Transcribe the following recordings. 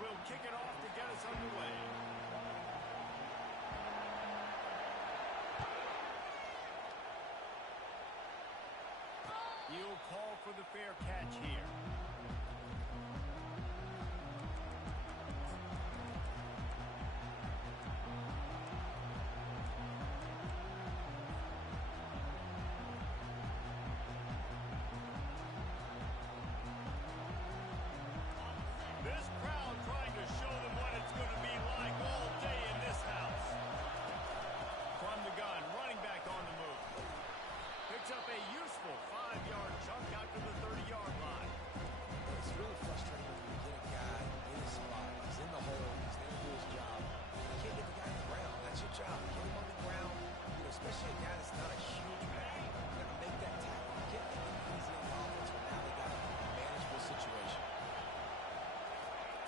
will kick it off to get us underway. He'll call for the fair catch here. This crowd trying to show them what it's going to be like all day in this house. From the gun, running back on the move. Picks up a useful 5-yard chunk out to the 30-yard line. It's really frustrating when you get a guy in the spot. He's in the hole. He's there to do his job. You can't get the guy on the ground. That's your job. Get him on the ground. You know, especially a guy that's not a huge man. You got to make that tackle. You can't make it easy on the offense when now they got a manageable situation.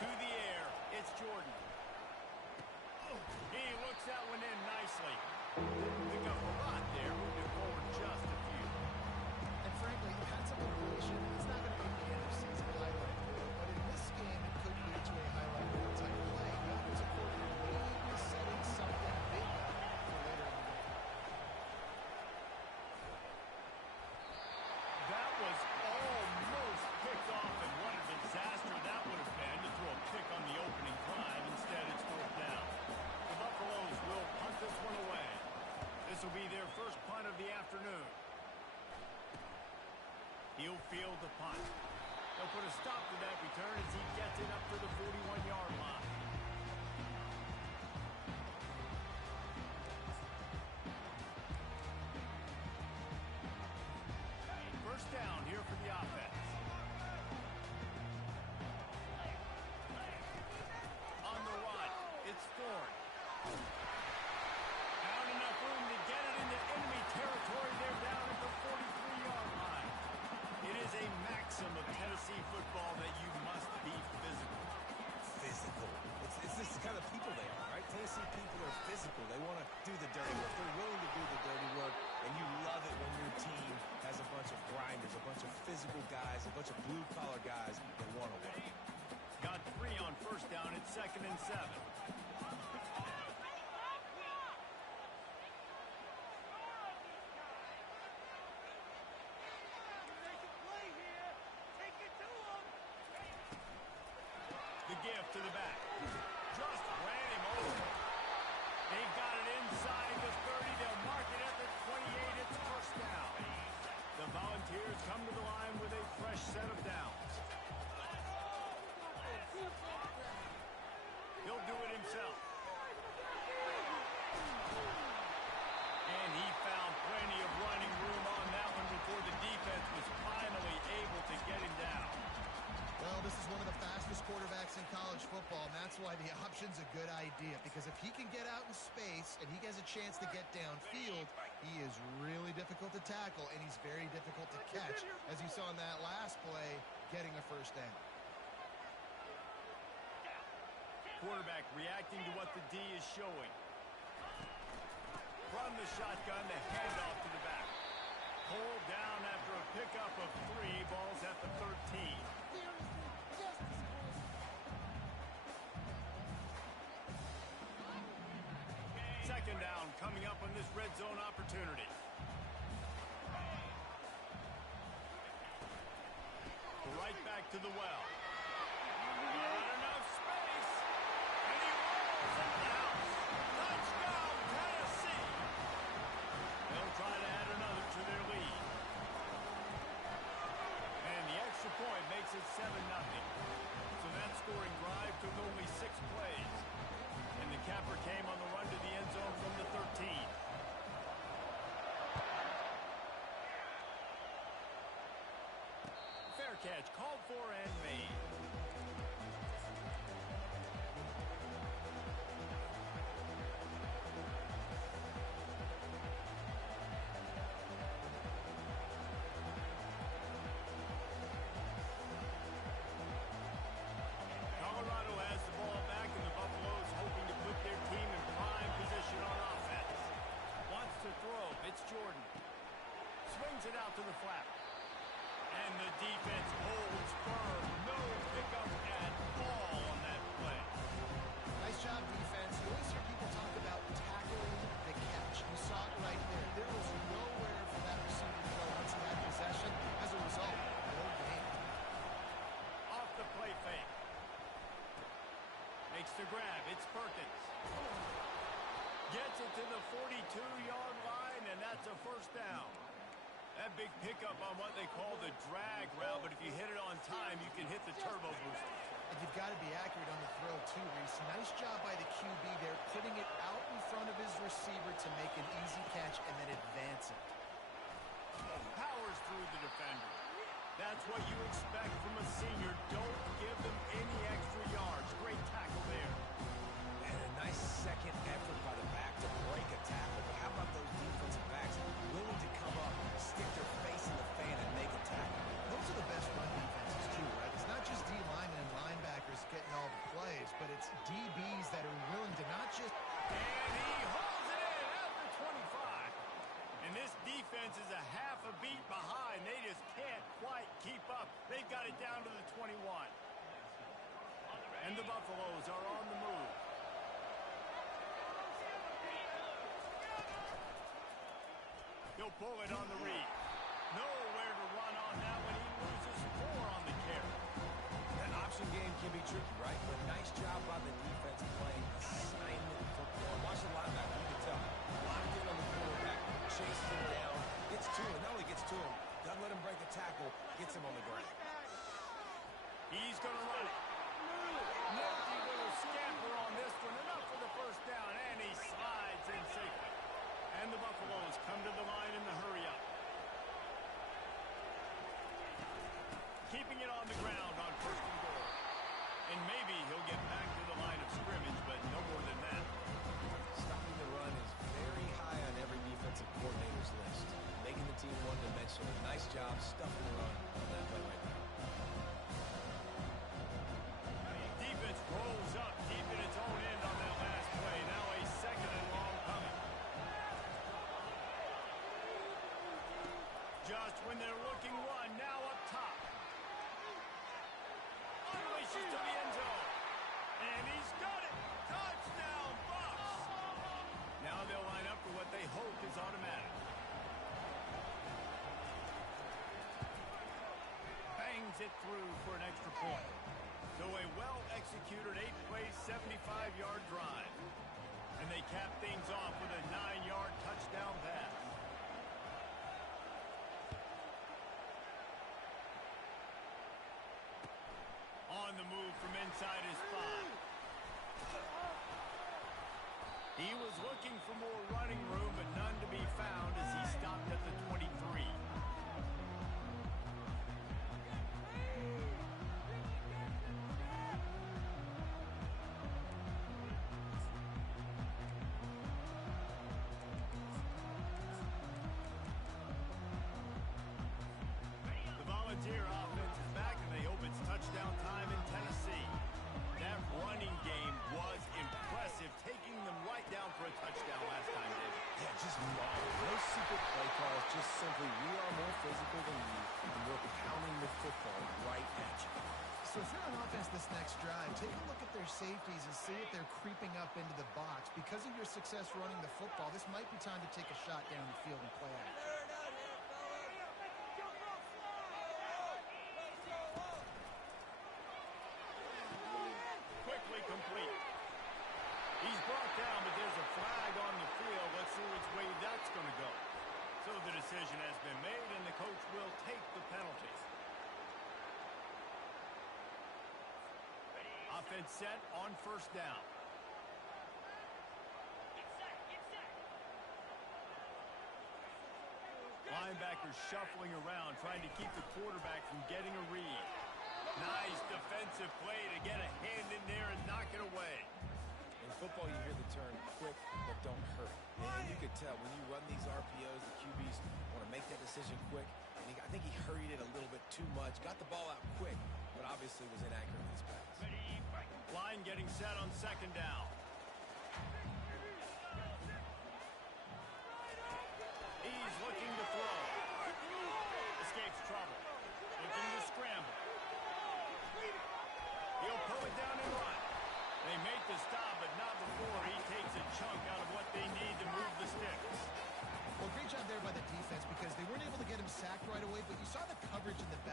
To the air, it's Jordan. He looks that one in nicely. Didn't pick up a lot there, moving forward just a few. And frankly, that's a motivation. It's not going to be the end of season highlight reel, but in this game, it could lead to a highlight reel type play. The offensive coordinator may be setting something big up for later in the game. That was almost picked off, and what a disaster that would have been to throw a pick on the opening drive. Instead, it's fourth down. The Buffaloes will punt this one away. This will be their first punt of the afternoon. He'll field the punt. They'll put a stop to that return as he gets it up to the 41-yard line. First down here for the offense. On the run, it's Thorne. Found enough room to get it into enemy territory. They're down at the 43-yard line. It is a maxim of Tennessee football that you must be physical. Physical. It's this kind of people they are, right? Tennessee people are physical. They want to do the dirty work. They're willing to do the dirty work, and you love it when your team has a bunch of grinders, a bunch of physical guys, a bunch of blue-collar guys that want to work. Got 3 on first down. It's 2nd and 7. The give to the back. Just ran him over. They've got it inside the 30. They'll mark it at the 28. It's first down. The Volunteers come to the line with a fresh set of downs. He'll do it himself. And he found plenty of running room on that one before the defense was finally able to get him down. Well, this is one of the fastest quarterbacks in college football, and that's why the option's a good idea. Because if he can get out in space and he has a chance to get downfield, he is really difficult to tackle, and he's very difficult to catch, as you saw in that last play, getting a first down. Quarterback reacting to what the D is showing. From the shotgun, the handoff to the back. Pulled down after a pickup of 3. Balls at the 13. Second down coming up on this red zone opportunity. Right back to the well. Not enough space. And he rolls into the house. Touchdown, Tennessee. They'll try to add another to their lead. And the extra point makes it 7-0. So that scoring drive took only 6 plays. And the capper came on the run to the end zone from the 13. Fair catch called for and made. Colorado has the ball back, and the Buffaloes hoping to put their team in prime position on offense. Wants to throw. It's Jordan. Swings it out to the flat. And the defense holds firm. No pickup at all on that play. job defense. You always hear people talk about tackling the catch. You saw it right there. There was nowhere for that receiver to go once he had possession. As a result, no gain. Off the play fake. Makes the grab. It's Perkins. Gets it to the 42-yard line, and that's a first down. That big pickup on what they call the drag route, but if you hit it on time, you can hit the turbo booster. And you've got to be accurate on the throw, too, Reese. Nice job by the QB there, putting it out in front of his receiver to make an easy catch and then advance it. Powers through the defender. That's what you expect from a senior. Don't give them any extra yards. Great tackle there. And a nice second effort by the back to break a tackle. But how about those defensive backs willing to come up, stick their face in the fan, and make a tackle? Those are the best run defenses, too, right? It's not just D linemen and linebackers getting all the plays, but it's DBs that are willing to not just... And he holds it in at the 25. And this defense is a half a beat behind. They just can't quite keep up. They've got it down to the 21. And the Buffaloes are on the move. He'll pull it on the read. Nowhere to run on that when he loses 4 on the carry. That option game can be tricky, right? But nice job by the defense playing assignment football. Watch the linebacker, you can tell. Locked in on the quarterback, chases him down, gets to him. Not only gets to him, doesn't let him break a tackle, gets him on the ground. He's going to run it. Nifty little scamper on this one. Enough for the first down, and he slides in safely. And the Buffaloes come to the line in the hurry-up. Keeping it on the ground on first and goal. And maybe he'll get back to the line of scrimmage, but no more than that. Stopping the run is very high on every defensive coordinator's list. Making the team one-dimensional. Nice job stuffing the run on that play right there. Defense rolls up deep in its own end on that last play. Now a second and long coming. Just when they're looking one, now up top. Unleashes to the end zone. And he's got it. Touchdown, Bucs. Now they'll line up for what they hope is automatic. Bangs it through for an extra point. So a well-executed 8-play, 75-yard drive. And they cap things off with a 9-yard touchdown pass. On the move from inside his 5. He was looking for more running room, but none to be found as he stopped at the 23. The Volunteer offense is back, and they hope it's touchdown time in Tennessee. That running game was impressive, taking them right down for a touchdown last time, David. Yeah, just mauling. No secret play calls, just simply we are more physical than you, and we're pounding the football right at you. So if you're on offense this next drive, take a look at their safeties and see if they're creeping up into the box. Because of your success running the football, this might be time to take a shot down the field and play action. Quickly complete. He's brought down, but there's a flag on the field. Let's see which way that's going to go. So the decision has been made, and the coach will take the penalty. Offense set on first down. Linebackers shuffling around, trying to keep the quarterback from getting a read. Nice defensive play to get a hand in there and knock it away. In football, you hear the term quick, but don't hurt. And you could tell when you run these RPOs, the QBs want to make that decision quick. And I think he hurried it a little bit too much. Got the ball out quick, but obviously was inaccurate in his pass. Line getting set on second down. He's looking to throw. Escapes trouble. Looking to scramble. He'll pull it down and run. They make the stop, but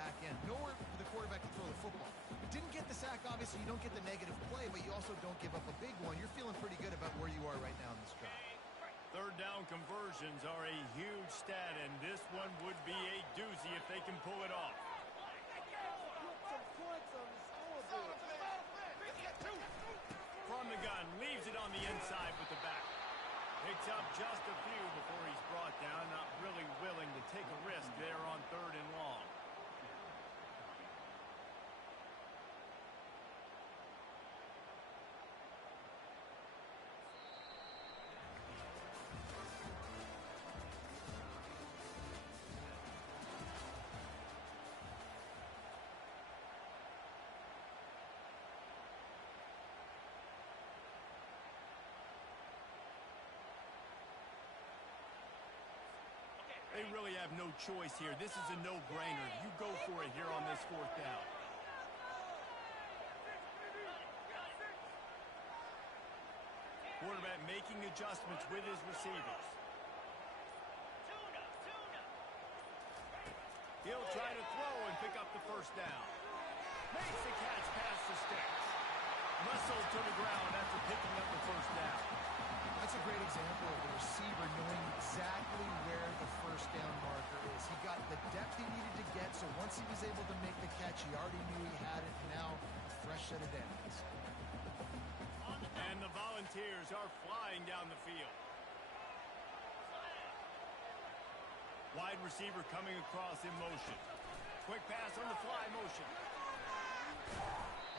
back end. Nowhere for the quarterback to throw the football. Didn't get the sack, obviously. You don't get the negative play, but you also don't give up a big one. You're feeling pretty good about where you are right now in this drive. Third down conversions are a huge stat, and this one would be a doozy if they can pull it off. From the gun, leaves it on the inside with the back. Picks up just a few before he's brought down, not really willing to take a risk there on 3rd and long. They really have no choice here. This is a no-brainer. You go for it here on this 4th down. Quarterback making adjustments with his receivers. He'll try to throw and pick up the 1st down. Makes the catch past the sticks. Muscled to the ground after picking up the 1st down. That's a great example of the receiver knowing exactly where the 1st down marker is. He got the depth he needed to get, so once he was able to make the catch, he already knew he had it. Now, a fresh set of downs. And the Volunteers are flying down the field. Wide receiver coming across in motion. Quick pass on the fly motion.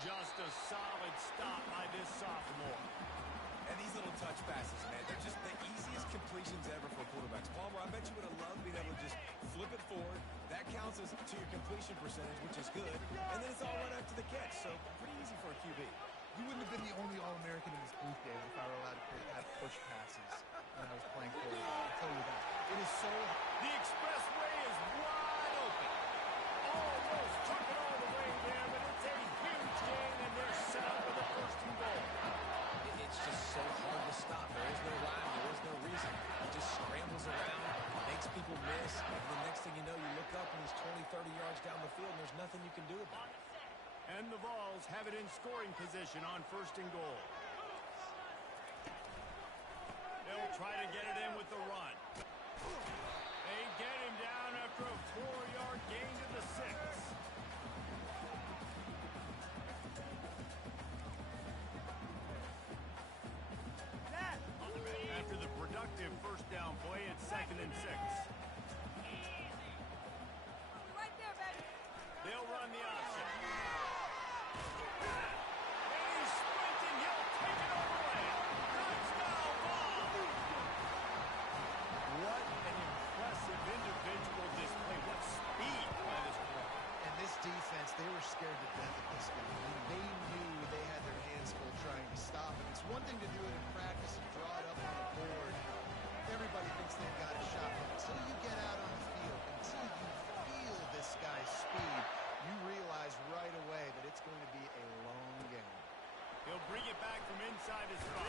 Just a solid stop by this sophomore. And these little touch passes, man, they're just the easiest completions ever for quarterbacks. Palmer, I bet you would have loved being able to just flip it forward. That counts as to your completion percentage, which is good. And then it's all right after the catch, so pretty easy for a QB. You wouldn't have been the only All-American in this booth, David, if I were allowed to have push passes when I was playing quarterback. I'll tell you that. It is so... The expressway is wide open. Almost took it all the way there, but it's a huge gain, and they're set up for the 1st and goal. It's just so hard to stop. There is no rhyme. There is no reason. He just scrambles around, makes people miss, and the next thing you know, you look up and he's 20, 30 yards down the field, and there's nothing you can do about it. And the Vols have it in scoring position on 1st and goal. They'll try to get it in with the run. They get him down after a 4-yard gain to the 6. After the productive 1st down play, it's 2nd and 6. Right there, baby. They'll run the option. And he's sprinting. He'll take it all the way. Touchdown ball. What an impressive individual display. What speed by this player. And this defense, they were scared to death of this guy. I mean, they knew they had their hands full trying to stop him. It's one thing to do it in practice and draw it up on the board. Everybody thinks they've got a shot, but until you get out on the field, until you feel this guy's speed, you realize right away that it's going to be a long game. He'll bring it back from inside his 5.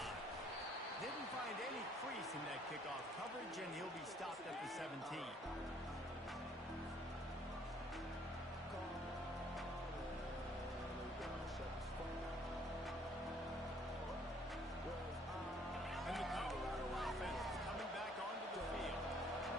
Didn't find any crease in that kickoff coverage, and he'll be stopped at the 17. And the Colorado offense is coming back onto the field.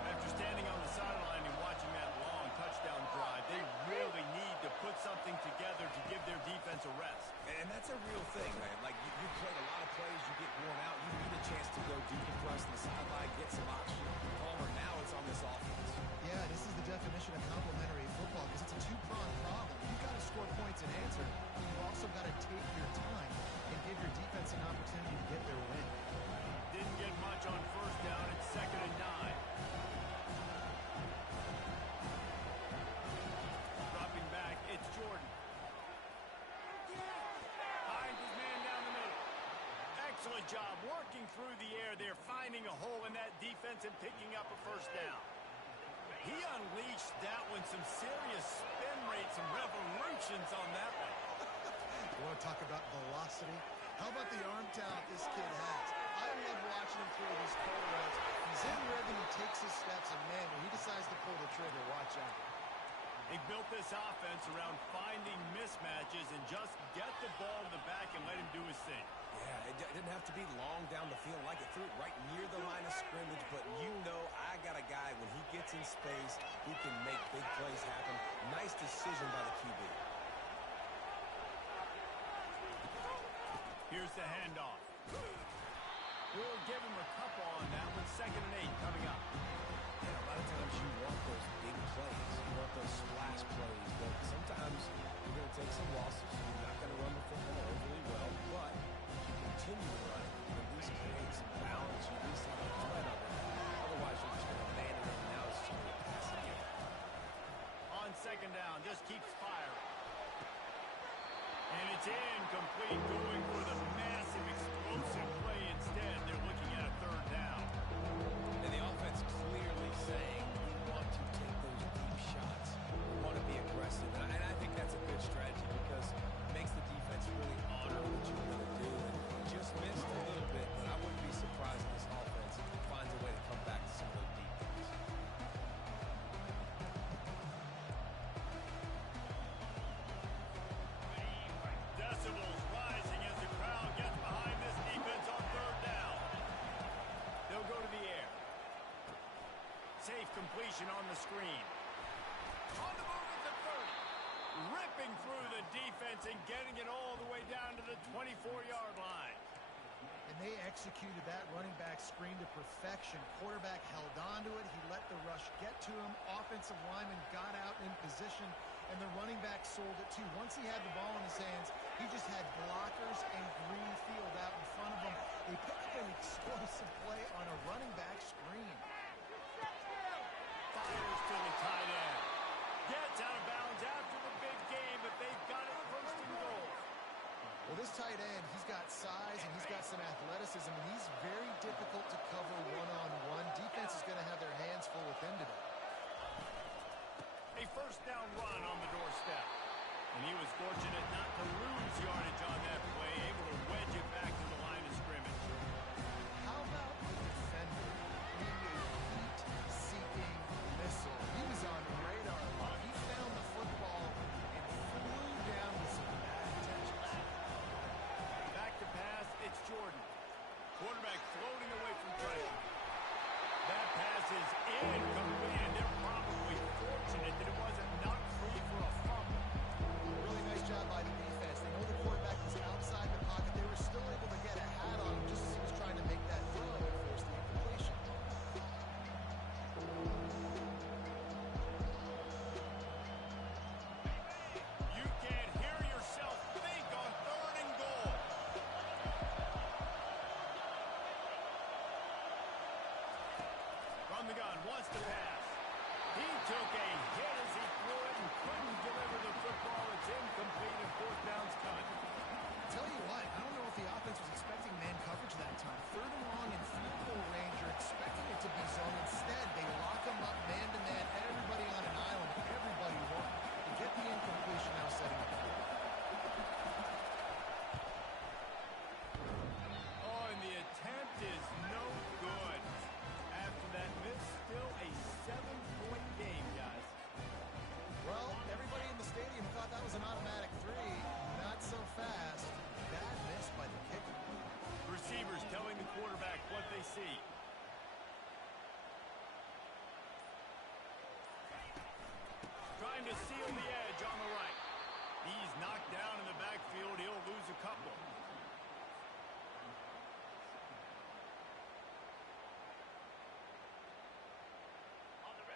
After standing on the sideline and watching that long touchdown drive, they really need to put something together to give their defense a rest. And that's a real thing, man. Like, you played a lot of plays, you get worn out, you need a chance to go decompress on the sideline, get some oxygen. Palmer, now it's on this offense. Yeah, this is the definition of complementary football because it's a two-pronged problem. You've got to score points and answer, but you've also got to take your time and give your defense an opportunity to get their win. Didn't get much on 1st down. It's 2nd and 9. Dropping back, it's Jordan. Finds his man down the middle. Excellent job working through the air there, finding a hole in that defense and picking up a 1st down. He unleashed that one, some serious spin rates, some revolutions on that one. You want to talk about velocity? How about the arm talent this kid has? I love watching him throw these pull routes. He's in rhythm, he takes his steps, and man, when he decides to pull the trigger, watch out. They built this offense around finding mismatches and just get the ball in the back and let him do his thing. Yeah, it didn't have to be long down the field. Like it threw it right near the line of scrimmage, but you know I got a guy, when he gets in space, he can make big plays happen. Nice decision by the QB. Here's the handoff. We'll give him a couple on that one. 2nd and 8 coming up. And a lot of times you want those big plays. You want those splash plays. But sometimes you're going to take some losses. You're not going to run the football overly well. But if you continue to run it, you at least create some balance. You at least have a threat of it. Otherwise, you're just going to abandon it. And now it's just going to be a passing game. On 2nd down, just keeps firing. And it's incomplete, going for the massive explosive play instead. They're looking at a 3rd down. And the offense clearly saying we want to take those deep shots. We want to be aggressive. And I think that's a good strategy because it makes the defense really honor what you're going to do. And just missed a little bit, but I wouldn't be surprised if this offense finds a way to come back to some of those deep ones. Decibels rising as the crowd gets behind this defense on 3rd down. They'll go to the air. Safe completion on the screen. On the move at the 30. Ripping through the defense and getting it all the way down to the 24-yard line. And they executed that running back screen to perfection. Quarterback held on to it. He let the rush get to him. Offensive lineman got out in position, and the running back sold it too. Once he had the ball in his hands, he just had blockers and green field out in front of him. They picked up an explosive play on a running back screen. Fires to the tight end. Gets out of bounds after the big game, but they've got it 1st and goal. Well, this tight end, he's got size and he's got some athleticism, and he's very difficult to cover one-on-one. Defense is going to have their hands full with him today. A 1st down run on the doorstep. And he was fortunate not to lose yardage on that play, able to wedge it back to the line of scrimmage. How about the defender being a heat-seeking missile? He was on radar. He found the football and flew down with some bad intentions. Back to pass, it's Jordan. Quarterback floating away from pressure. That pass is incomplete, and they're probably fortunate that it wasn't knocked free for a fumble. Really nice job by the defense. They know the quarterback was outside the pocket. They were still able to get a hat on him just as he was trying to make that throw and force the incompletion. You can't hear yourself think on 3rd and goal. From the gun, wants to pass. He took a hit as he threw it and couldn't deliver the football. It's incomplete and 4th down's coming. Tell you what, I don't know if the offense was expecting man coverage that time. 3rd and long in field goal range. You're expecting it to be zone. Instead, they lock them up man-to-man. Everybody on an island. Everybody won. They get the incompletion now setting up the field. Oh, and the attempt is no good. After that miss, still a 7-point game, guys. Well, everybody in the stadium thought that was an automatic 3. Not so fast. Bad miss by the kicker. Receivers telling the quarterback what they see. Trying to seal the edge on the right. He's knocked down in the backfield. He'll lose a couple.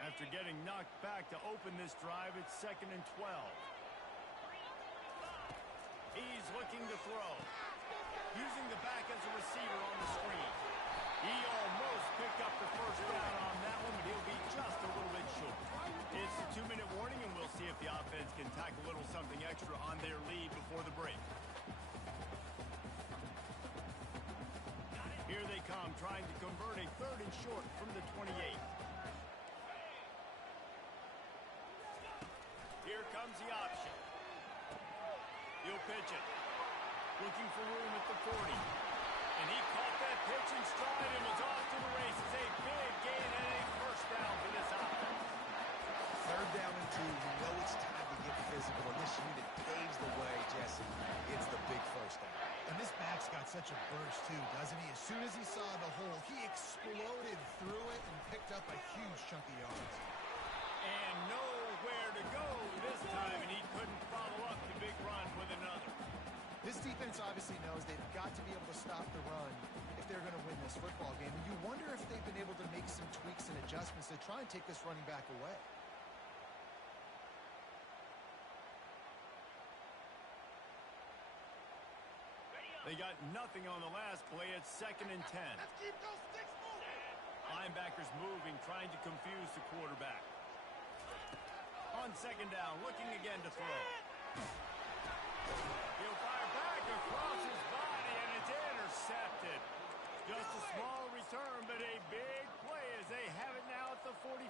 After getting knocked back to open this drive, it's 2nd and 12. He's looking to throw. Using the back as a receiver on the screen. He almost picked up the 1st down on that one, but he'll be just a little bit short. It's a 2-minute warning, and we'll see if the offense can tack a little something extra on their lead before the break. Here they come, trying to convert a 3rd and short from the 28. Here comes the option. He'll pitch it. Looking for room at the 40. And he caught that pitch in stride and was off to the races. A big gain and a 1st down for this offense. 3rd down and 2. You know it's such a burst, too, doesn't he? As soon as he saw the hole, he exploded through it and picked up a huge chunk of yards. And nowhere to go this time, and he couldn't follow up the big run with another. This defense obviously knows they've got to be able to stop the run if they're going to win this football game. And you wonder if they've been able to make some tweaks and adjustments to try and take this running back away. They got nothing on the last play. It's 2nd and 10. Linebackers moving, trying to confuse the quarterback. On 2nd down, looking again to throw. He'll fire back across his body, and it's intercepted. Just a small return, but a big play as they have it now at the 45.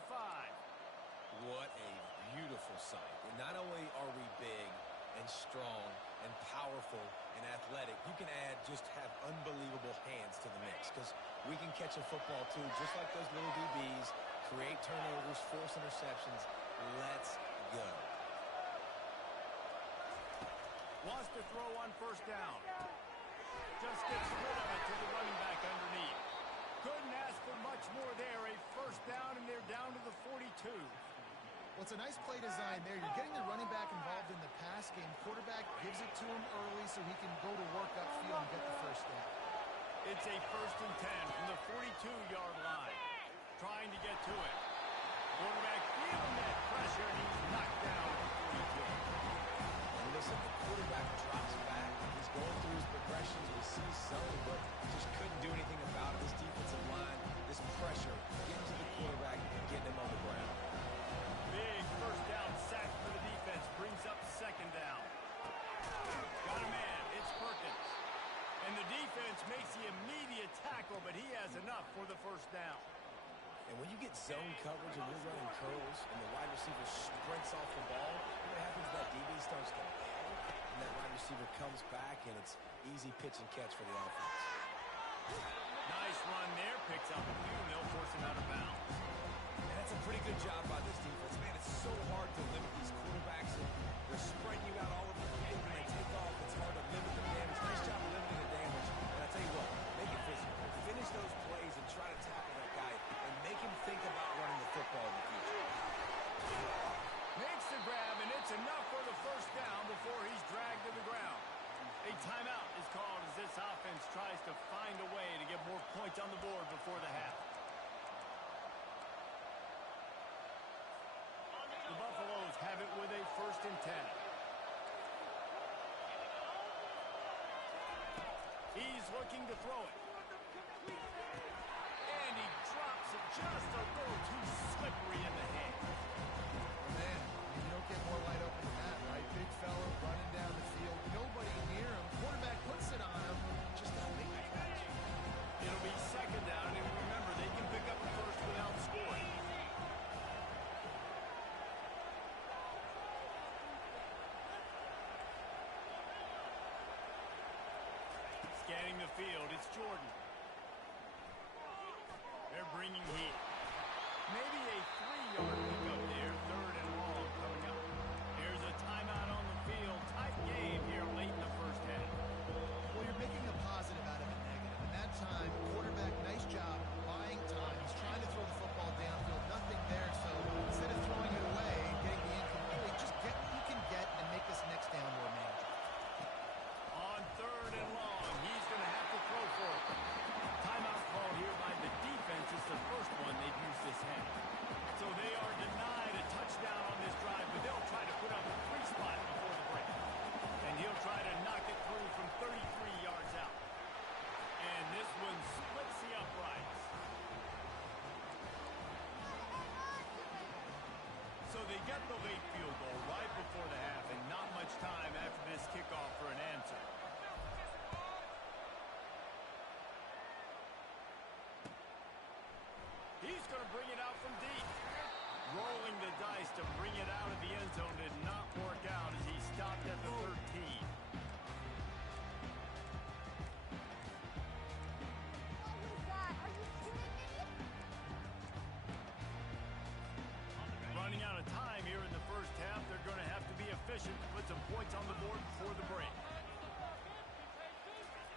What a beautiful sight. And not only are we big and strong and powerful and athletic, you can just have unbelievable hands to the mix, because we can catch a football too, just like those little DBs, create turnovers, force interceptions. Let's go. Wants to throw on 1st down. Just gets rid of it to the running back underneath. Couldn't ask for much more there. A 1st down, and they're down to the 42. Well, it's a nice play design there. You're getting the running back involved in the pass game. Quarterback gives it to him early so he can go to work upfield and get the 1st down. It's a 1st and 10 from the 42-yard line. Trying to get to it. Quarterback feeling that pressure, and he's knocked down at the 42. And listen, the quarterback drops back. He's going through his progressions. We see some, but just couldn't do anything about it. This defensive line, this pressure, getting to the quarterback and getting him on the ground. Big 1st down sack for the defense. Brings up 2nd down. Got a man. It's Perkins. And the defense makes the immediate tackle, but he has enough for the 1st down. And when you get zone coverage and you're running curls and the wide receiver sprints off the ball, what happens is that DB starts to bail, and that wide receiver comes back, and it's easy pitch and catch for the offense. Nice run there. Picks up a few, and they'll force him out of bounds. And that's a pretty good job by this defense. Man, it's so hard to limit these quarterbacks. And they're spreading you out all over the field. When they take off, it's hard to limit the damage. Nice job of limiting the damage. And I tell you what, make it physical. Finish those plays and try to tackle that guy and make him think about running the football in the future. Makes the grab, and it's enough for the 1st down before he's dragged to the ground. A timeout is called as this offense tries to find a way to get more points on the board before the half. The Buffaloes have it with a 1st and 10. He's looking to throw it. And he drops it just a little too slippery in the hand. Man, you don't get more wide open than that, right? Big fella running down the field. Nobody near him. Quarterback puts it on him. Just don't make the catch. It'll be 2nd down, and remember, they can pick up the 1st without scoring. Scanning the field, it's Jordan. They're bringing heat. Maybe a 3-yard pickup there, 3rd and long coming up. Here's a timeout on the field. Tight game here late in the 1st half. Well, you're making a positive out of a negative. And that time, quarterback, nice job, buying time. He's trying to throw the football downfield. Nothing there, so instead of throwing it away and getting the incomplete, just get what you can get and make this next down more manageable. On 3rd and long, he's going to have to throw for it. Timeout call here by the defense. It's the first one they've used this half. So they are denied a touchdown on this drive, but they'll try to put up a 3 spot before the break. And he'll try to knock it through from 33 yards out. And this one splits the uprights. So they get the late field goal right before the half, and not much time after this kickoff for an answer. He's going to bring it out from deep. Rolling the dice to bring it out of the end zone did not work out as he stopped at the 13. Running out of time here in the 1st half. They're going to have to be efficient to put some points on the board before the break.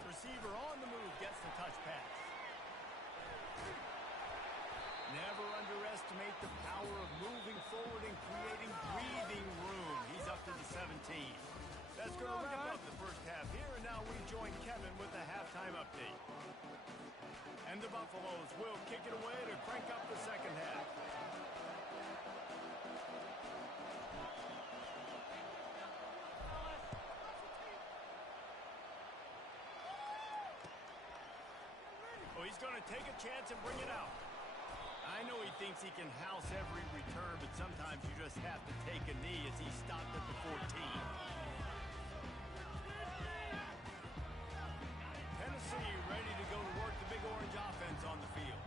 Receiver on the move gets the touch pass. Never underestimate the power of moving forward and creating breathing room. He's up to the 17. That's going to wrap up the first half here, and now we join Kevin with the halftime update. And the Buffaloes will kick it away to crank up the second half. Oh, he's going to take a chance and bring it out. I know he thinks he can house every return, but sometimes you just have to take a knee as he stopped at the 14. Tennessee ready to go to work the Big Orange offense on the field.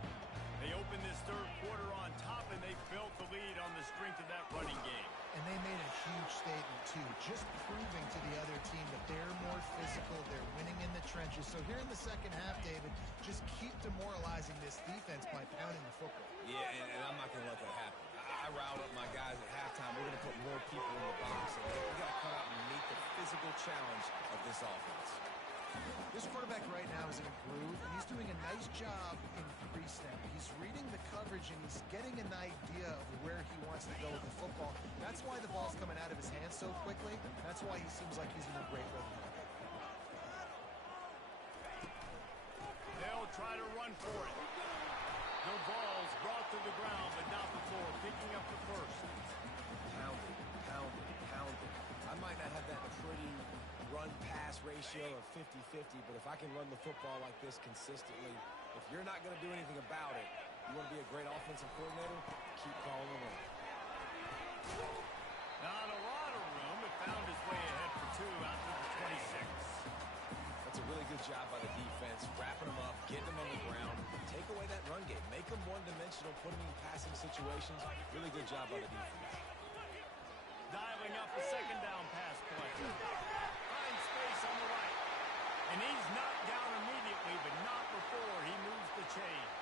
They opened this third quarter on top, and they built the lead on the strength of that running game. And they made a huge statement, too, just proving to the other team that they're more physical, they're winning in the trenches. So here in the second half, David, just keep demoralizing this defense by pounding the football. Yeah, and I'm not going to let that happen. I riled up my guys at halftime. We're going to put more people in the box, and we got to come out and meet the physical challenge of this offense. This quarterback right now is in a groove, and he's doing a nice job in pre-snap. He's reading the coverage, and he's getting an idea of where he wants to go with the football. That's why the ball's coming out of his hands so quickly. That's why he seems like he's in a great rhythm. They'll try to run for it. The ball's brought to the ground, but not before picking up the first. Pounded, pounded, pounded. I might not have that pretty run-pass ratio of 50-50, but if I can run the football like this consistently, if you're not going to do anything about it, you want to be a great offensive coordinator, keep calling the run. Not a lot of room, but found his way ahead for two out to the 26. That's a really good job by the defense, wrapping them up, getting them on the ground, take away that run game, make them one-dimensional, put them in passing situations. Really good job by the defense. Dialing up the second down pass play. Finds space on the right. And he's knocked down immediately, but not before he moves the chains.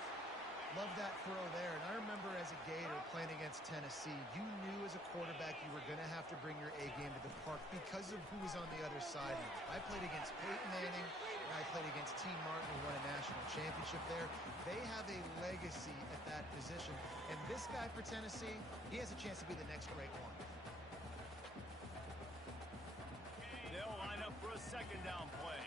Love that throw there. And I remember as a Gator playing against Tennessee, you knew as a quarterback you were going to have to bring your A game to the park because of who was on the other side. I played against Peyton Manning, and I played against T. Martin, who won a national championship there. They have a legacy at that position. And this guy for Tennessee, he has a chance to be the next great one. They'll line up for a second down play.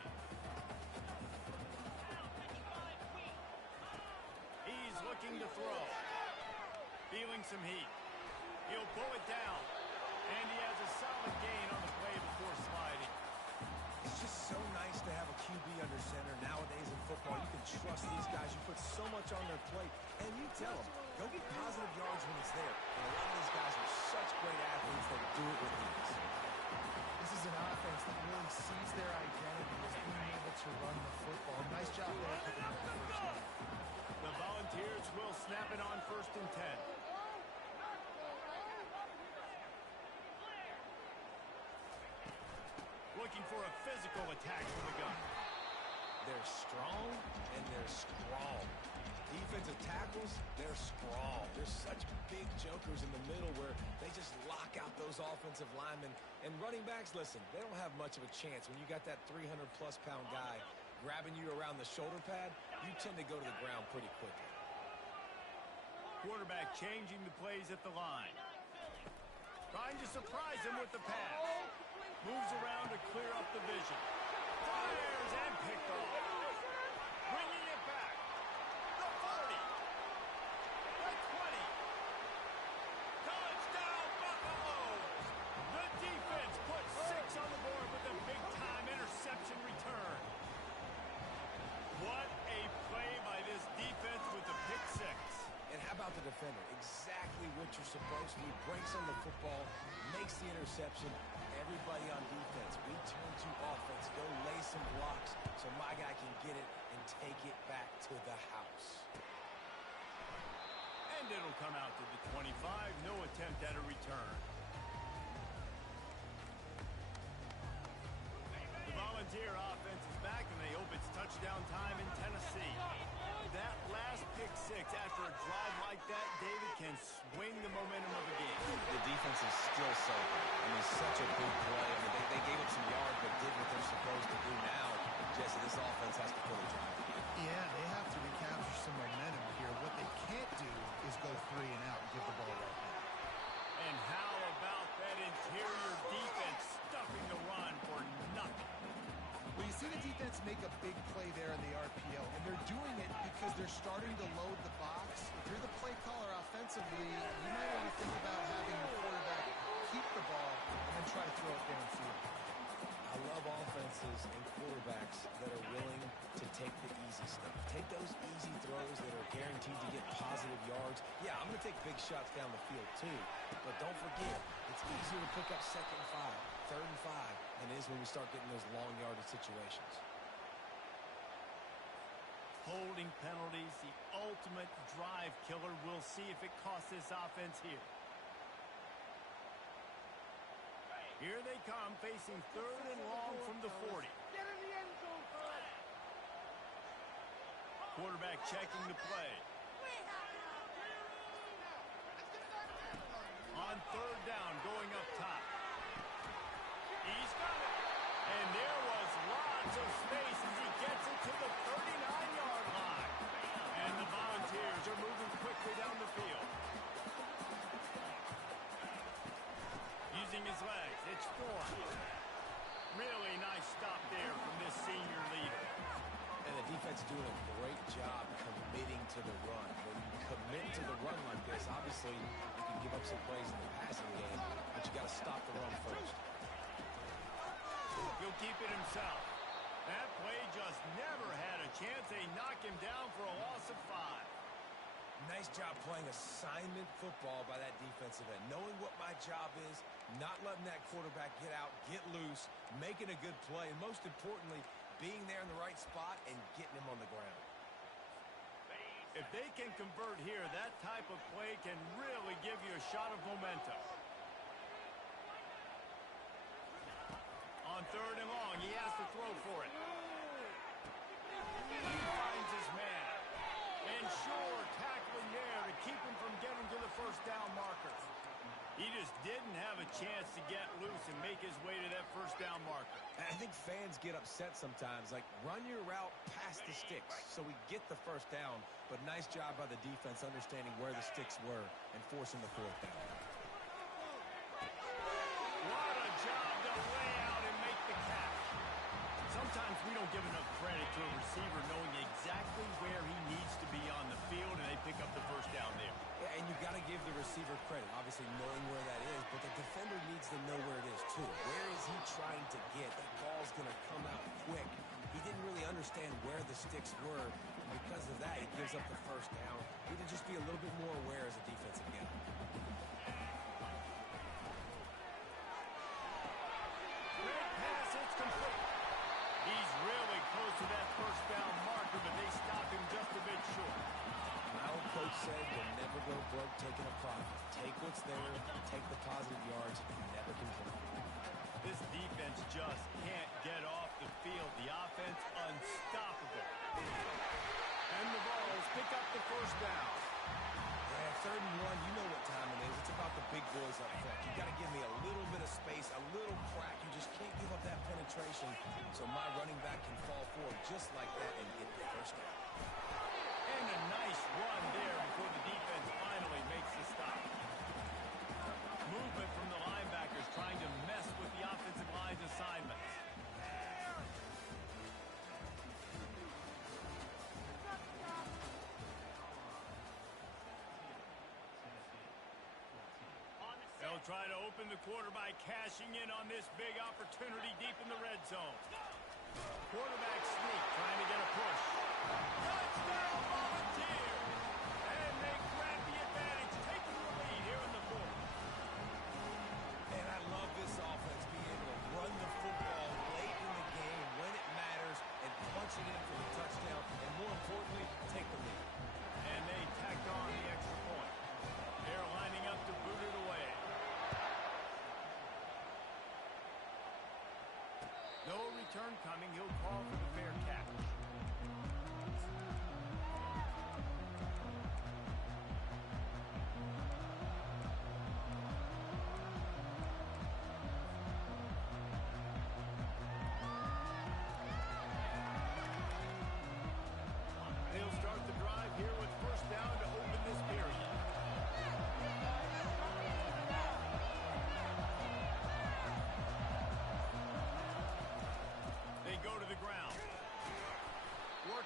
He's looking to throw. Feeling some heat. He'll pull it down. And he has a solid gain on the play before sliding. It's just so nice to have a QB under center. Nowadays in football, you can trust these guys. You put so much on their plate. And you tell them, go get positive yards when it's there. And a lot of these guys are such great athletes that do it with ease. This is an offense that really sees their identity as being able to run the football. Nice job there picking up the first down. The Volunteers will snap it on 1st and 10. Looking for a physical attack from the gun. They're strong and they're strong. Defensive tackles, they're strong. They're such big jokers in the middle where they just lock out those offensive linemen. And running backs, listen, they don't have much of a chance. When you got that 300-plus pound guy grabbing you around the shoulder pad, you tend to go to the ground pretty quickly. Quarterback changing the plays at the line. Trying to surprise him with the pass. Moves around to clear up the vision. Fires and picked off. Bringing it back. The 40. The 20. Touchdown Buffaloes. The defense puts 6 on the board with a big-time interception return. What a play by this defense with the pick 6. And how about the defender? Exactly what you're supposed to do. Breaks on the football, makes the interception. Everybody on defense, we turn to offense. Go lay some blocks so my guy can get it and take it back to the house. And it'll come out to the 25. No attempt at a return. The Volunteer offense is back, and they hope it's touchdown time in Tennessee. That last pick 6 after a drive like that, David, can swing the momentum of the game. The defense is still so good. I mean, such a big play. I mean, they gave up some yards, but did what they're supposed to do now. Jesse, this this offense has to put a drive together. Yeah, they have to recapture some momentum here. What they can't do is go 3 and out and give the ball right back. And how about that interior defense stuffing the run for nothing? Well, you see the defense make a big play there in the RPO, and they're doing it because they're starting to load the box. If you're the play caller offensively, you might want to think about having your quarterback keep the ball and then try to throw it downfield. I love offenses and quarterbacks that are willing to take the easy stuff. Take those easy throws that are guaranteed to get positive yards. Yeah, I'm going to take big shots down the field too. But don't forget, it's easier to pick up 2nd and 5, 3rd and 5 than it is when we start getting those long yardage situations. Holding penalties, the ultimate drive killer. We'll see if it costs this offense here. Here they come, facing 3rd and long from the 40. Get in the end zone first. Quarterback checking the play. On 3rd down, going up top. He's got it. And there was lots of space as he gets it to the 39-yard line. And the Volunteers are moving quickly down the field. Using his legs, it's Ford. Really nice stop there from this senior leader. And the defense is doing a great job committing to the run. When you commit to the run like this, obviously you can give up some plays in the passing game, but you got to stop the run first. He'll keep it himself. That play just never had a chance. They knock him down for a loss of 5. Nice job playing assignment football by that defensive end. Knowing what my job is, not letting that quarterback get out, get loose, making a good play, and most importantly, being there in the right spot and getting him on the ground. If they can convert here, that type of play can really give you a shot of momentum. On 3rd and long, he has to throw for it. He finds his man. And sure, tackling there to keep him from getting to the 1st down marker. He just didn't have a chance to get loose and make his way to that 1st down marker. And I think fans get upset sometimes, like run your route past the sticks so we get the 1st down, but nice job by the defense understanding where the sticks were and forcing the 4th down. What a job to lay out and make the catch. Sometimes we don't give enough credit to a receiver knowing exactly where he needs to be on the field, and they pick up the 1st down there. Yeah, and you got to give the receiver credit, obviously knowing where that is, but the defender needs to know where it is too. Where is he trying to get? That ball's going to come out quick. He didn't really understand where the sticks were, and because of that, he gives up the 1st down. He need to just be a little bit more aware as a defensive guy. Great pass, it's complete. He's really close to that 1st down marker, but they stop him just a bit short. My old coach said you'll never go broke taking a profit. Take what's there, take the positive yards, never complain. This defense just can't get off the field. The offense unstoppable. And the Vols pick up the 1st down. Yeah, 3rd and 1, you know what time it is. It's about the big boys up front. You got to give me a little bit of space, a little crack. You just can't give up that penetration so my running back can fall forward just like that and get the 1st down. And a nice run there before the defense finally makes the stop. Movement from the linebackers trying to mess with the offensive line's assignments. They'll try to open the quarter by cashing in on this big opportunity deep in the red zone. Quarterback sneak trying to get a push. Touchdown Volunteers! And they grab the advantage, taking the lead here in the 4th. And I love this offense being able to run the football late in the game when it matters and punch it in for the touchdown and, more importantly, take the lead. And they tacked on the extra point. They're lining up to boot it away. No return coming. He'll call for the fair catch.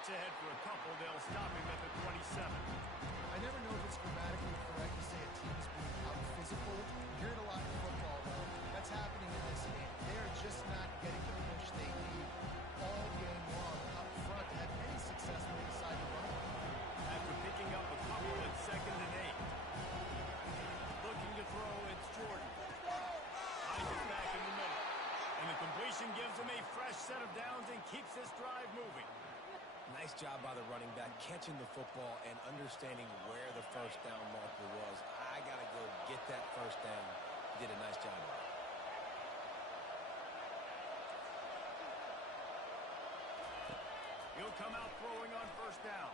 ahead for a couple. They'll stop him at the 27. I never know if it's grammatically correct to say a team is being out-physical. You hear it a lot in football, though. That's happening in this game. They are just not getting the push they need all game long up front to have any success when they decide to run. After picking up a couple in 2nd and 8. Looking to throw, it's Jordan. Finds it back in the middle. And the completion gives him a fresh set of downs and keeps this drive moving. Nice job by the running back, catching the football and understanding where the first down marker was. I got to go get that first down. He did a nice job of it. He'll come out throwing on first down.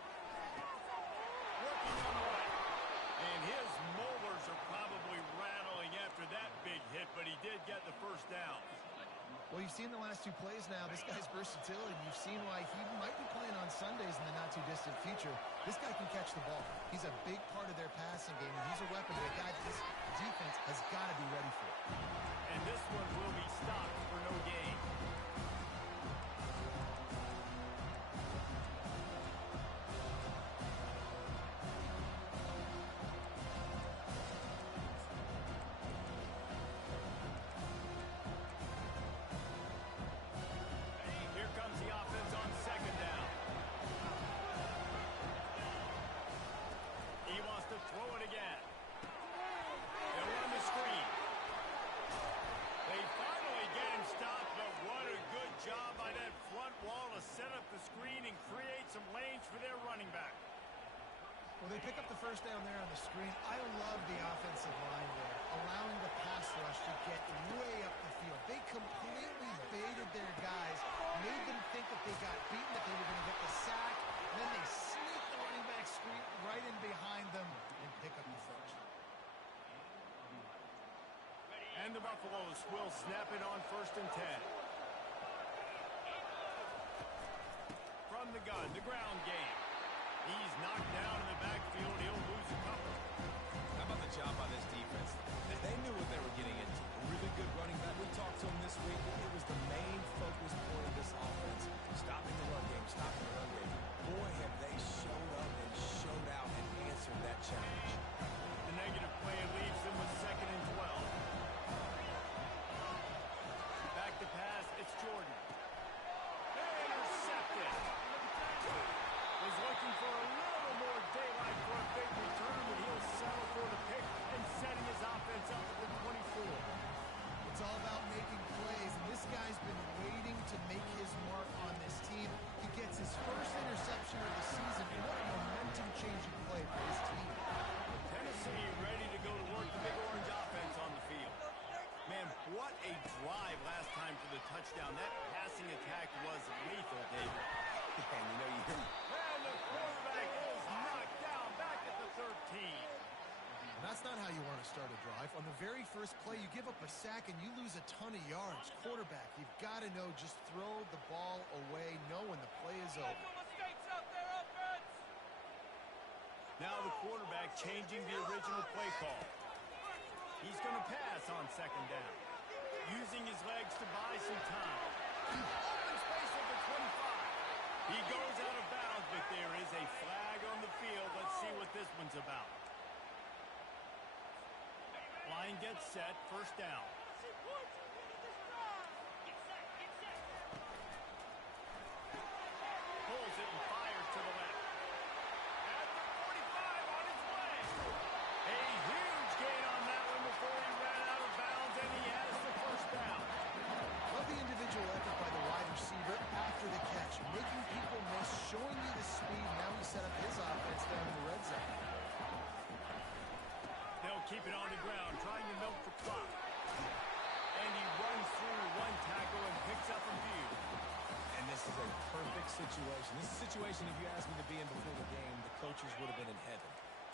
Working on the right. And his molars are probably rattling after that big hit, but he did get the first down. Well, you've seen the last 2 plays now. This guy's versatility. You've seen why he might be playing on Sundays in the not-too-distant future. This guy can catch the ball. He's a big part of their passing game, and he's a weapon that guy this defense has got to be ready for. And this one will be stopped for no gain. Here comes the offense on 2nd down. He wants to throw it again. They'll run the screen. They finally get him stopped, but what a good job by that front wall to set up the screen and create some lanes for their running back. Well, they pick up the first down there on the screen. I love the offensive line there, allowing the pass rush to get way up the field. They completely baited their guys, made them think that they got beaten, that they were going to get the sack, and then they sneak the running back screen right in behind them and pick up the first. And the Buffaloes will snap it on 1st and 10. From the gun, the ground game. He's knocked down in the backfield. He'll lose a couple. How about the job by this defense? They knew what they were getting into. A really good running back. We talked to him this week. It was the main focus point of this offense. Stopping the run game, stopping the run game. Boy, have they showed up and showed out and answered that challenge. The negative play leaves them with 2nd and 12. Back to pass, it's Jordan. Intercepted. Was looking for a little more daylight for a big return, but he'll settle for the pick and setting his offense up at the 24. It's all about making plays, and this guy's been waiting to make his mark on this team. He gets his first interception of the season, and what a momentum-changing play for his team. Tennessee ready to go to work the Big Orange offense on the field. Man, what a drive last time for the touchdown. That passing attack was lethal, David. And you know, you hear And the quarterback is knocked down back at the 13. And that's not how you want to start a drive. On the very first play, you give up a sack and you lose a ton of yards. Quarterback, you've got to know, just throw the ball away, know when the play is over. Now the quarterback changing the original play call. He's going to pass on 2nd down. Using his legs to buy some time. Open space at the 25. He goes out of bounds, but there is a flag on the field. Let's see what this one's about. Line gets set, 1st down. Pulls it and fires to the left. At the 45 on his way. A huge gain on that one before he ran out of bounds, and he has the 1st down. Love the individual effort by the wide receiver after the catch, making people miss, showing you the speed. Now he set up his offense down in the red zone. They'll keep it on the ground, trying to milk the clock. And he runs through one tackle and picks up a few. And this is a perfect situation. This is a situation, if you asked me to be in before the game, the coaches would have been in heaven.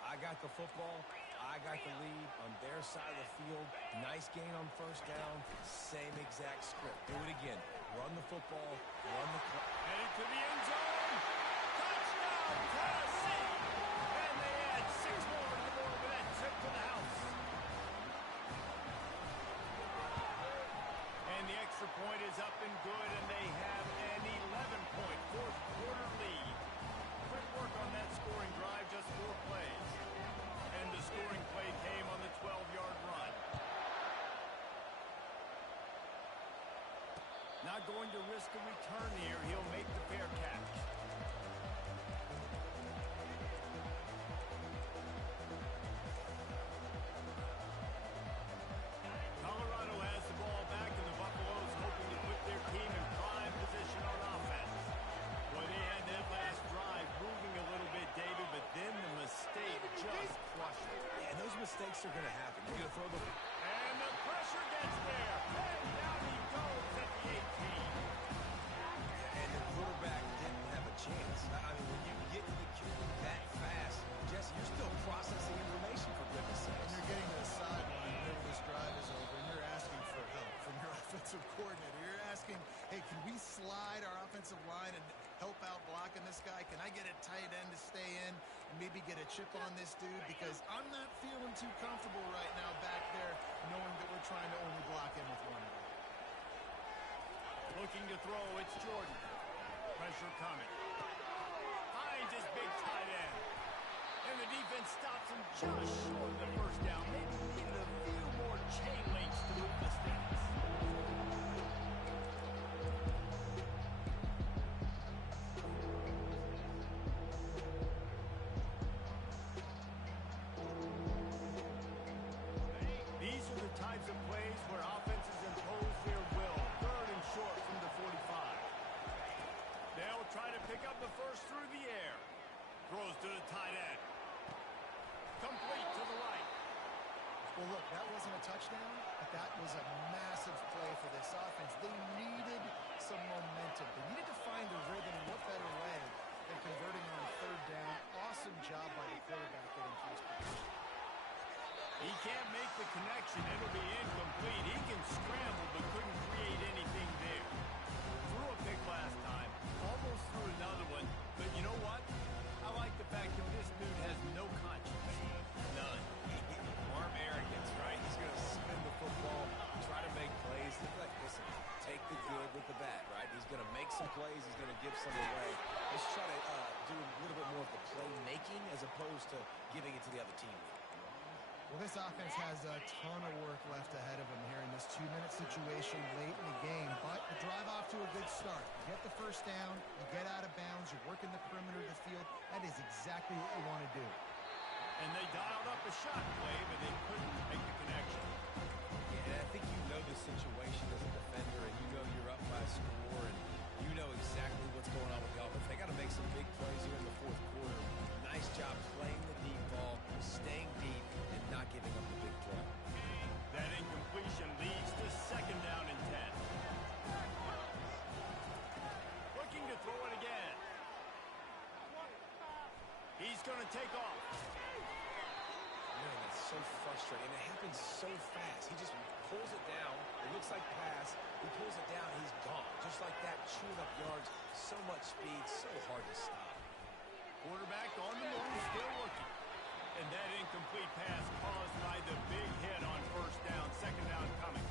I got the football. I got the lead on their side of the field. Nice gain on 1st down. Same exact script. Do it again. Run the football. Run the clock. Headed to the end zone. Touchdown, Tennessee. And they add 6 more to the board with that trip to the house. And the extra point is up and good, and they have an 11-point fourth quarter lead. work on that scoring drive, just 4 plays. And the scoring play came on the 12-yard run. Not going to risk a return here. He'll make the fair catch. Colorado has the ball back, and the Buffaloes hoping to put their team in prime position on offense. Well, they had that last drive moving a little bit, David, but then the mistake just crushed it. Yeah, and those mistakes are going to happen. You're going to throw the... And the pressure gets there. And down he goes at the 18. And the quarterback didn't have a chance. I mean, when you get to the QB that fast, Jesse, you're still processing information, for goodness sakes. And you're getting to the sideline whenever this drive is over, and you're asking for help from your offensive coordinator. You're asking, hey, can we slide our offensive line and help out blocking this guy? Can I get a tight end to stay in and maybe get a chip on this dude? Because I'm not feeling too comfortable right now back there knowing that we're trying to only block him with one guy. Looking to throw, it's Jordan. Pressure coming. Finds his big tight end. And the defense stops him just short of the first down. Maybe needed a few more chain links to move the sticks. These are the types of plays where offenses impose their will. 3rd and short from the 45. They'll try to pick up the first through the air. Throws to the tight end. Complete to the right. Well, look, that wasn't a touchdown, but that was a massive play for this offense. They needed some momentum. They needed to find a rhythm, and what better way than converting on 3rd down. Awesome job by the quarterback getting to his position. He can't make the connection. It'll be incomplete. He can scramble, but couldn't create anything there. Threw a pick last time. Almost threw another one. But you know what? I like the fact that this dude has no conscience. None. Arm arrogance, right? He's going to spin the football, try to make plays. Like, listen, take the good with the bad, right? He's going to make some plays. He's going to give some away. Let's try to do a little bit more of the playmaking as opposed to giving it to the other team. Well, this offense has a ton of work left ahead of them here in this 2-minute situation late in the game. But the drive off to a good start. You get the first down, you get out of bounds, you're working the perimeter of the field. That is exactly what you want to do. And they dialed up a shot play, but they couldn't make the connection. Yeah, and I think you know the situation as a defender, and you know you're up by a score, and you know exactly what's going on with the offense. They got to make some big plays here in the 4th quarter. Nice job playing the deep ball, staying deep, and not giving up the big play. That incompletion leads to 2nd down and 10. Looking to throw it again. He's going to take off. Man, that's so frustrating. And it happens so fast. He just pulls it down. It looks like pass. He pulls it down, he's gone. Just like that, chewing up yards. So much speed, so hard to stop. Quarterback on the move, still looking. And that incomplete pass caused by the big hit on 1st down, 2nd down coming.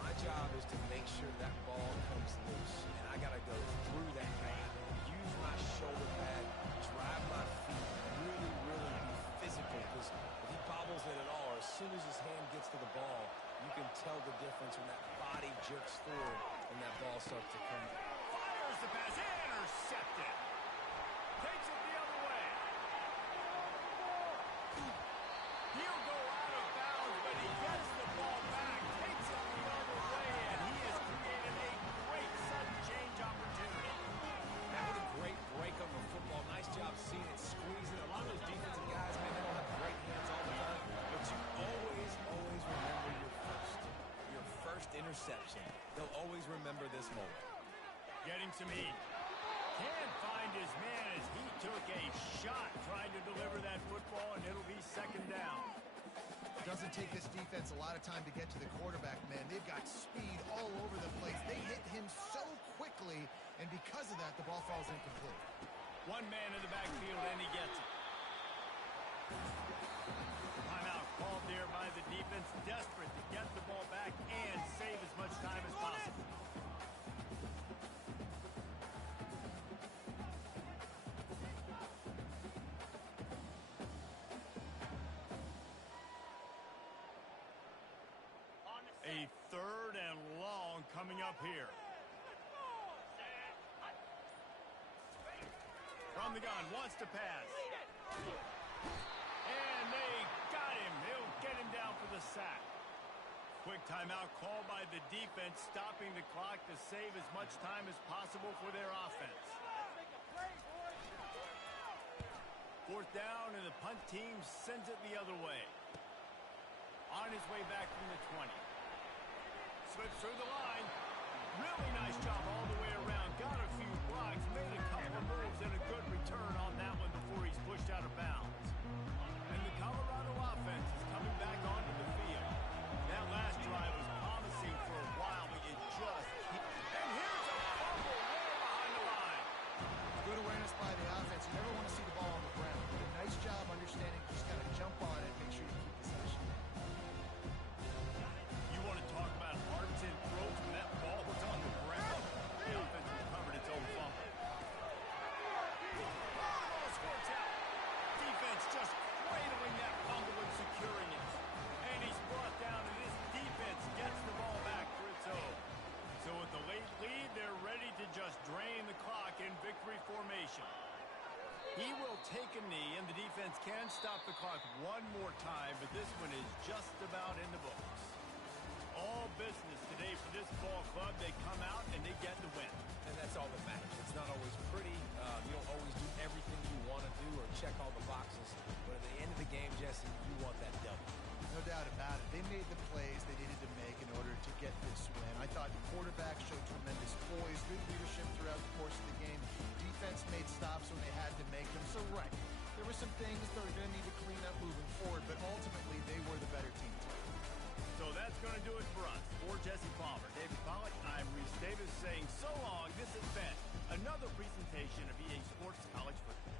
My job is to make sure that ball comes loose, and I got to go through that pad, use my shoulder pad, drive my feet, really, really be physical, because if he bobbles it at all, or as soon as his hand gets to the ball, you can tell the difference when that body jerks forward and that ball starts to come. Fires the pass, intercepted. Takes it the other way. He'll go out of bounds, but he gets the ball back, takes it the other way, and he has created a great sudden change opportunity. Man, what a great break on the football. Nice job seeing it, squeezing. A lot of those defensive guys, man, they don't have great hands all the time, but you always remember your first interception. They'll always remember this moment. Getting some heat. Can't find his man as he took a shot trying to deliver that football, and it'll be 2nd down. Doesn't take this defense a lot of time to get to the quarterback, man. They've got speed all over the place. They hit him so quickly, and because of that, the ball falls incomplete. One man in the backfield, and he gets it. Timeout called there by the defense, desperate to get the ball back and save as much time as possible. 3rd and long coming up here. From the gun, wants to pass. And they got him. They'll get him down for the sack. Quick timeout called by the defense, stopping the clock to save as much time as possible for their offense. 4th down, and the punt team sends it the other way. On his way back from the 20. Slips through the line. Really nice job all the way around. Got a few blocks, made a couple of moves, and a good return on that one before he's pushed out of bounds. And the Colorado offense is coming back onto the field. That last drive was promising for a while, but you just can't. And here's a fumble way behind the line. Good awareness by the offense. You never want to see the ball on the ground. Did a nice job understanding just got to jump on it, make sure you keep possession. You want to talk about hearts and throats when that ball was on the ground? The offense recovered its own fumble. Ball squirts out. Defense just cradling that fumble and securing it. And he's brought down, and this defense gets the ball back for its own. So with the late lead, they're ready to just drain the clock in victory formation. He will take a knee, and the defense can stop the clock one more time, but this one is just about in the books. All business today for this ball club. They come out and they get the win. And that's all that matters. It's not always pretty. You don't always do everything you want to do or check all the boxes. But at the end of the game, Jesse, you want that W. No doubt about it. They made the plays they needed to make in order to get this win. I thought the quarterback showed tremendous poise, good leadership throughout the course of the game. Defense made stops when they had to make them. So, right, there were some things they're going to need to clean up moving forward, but ultimately they were the better team. So that's going to do it for us. For Jesse Palmer, David Pollack, I'm Reese Davis saying so long. This has been another presentation of EA Sports College Football.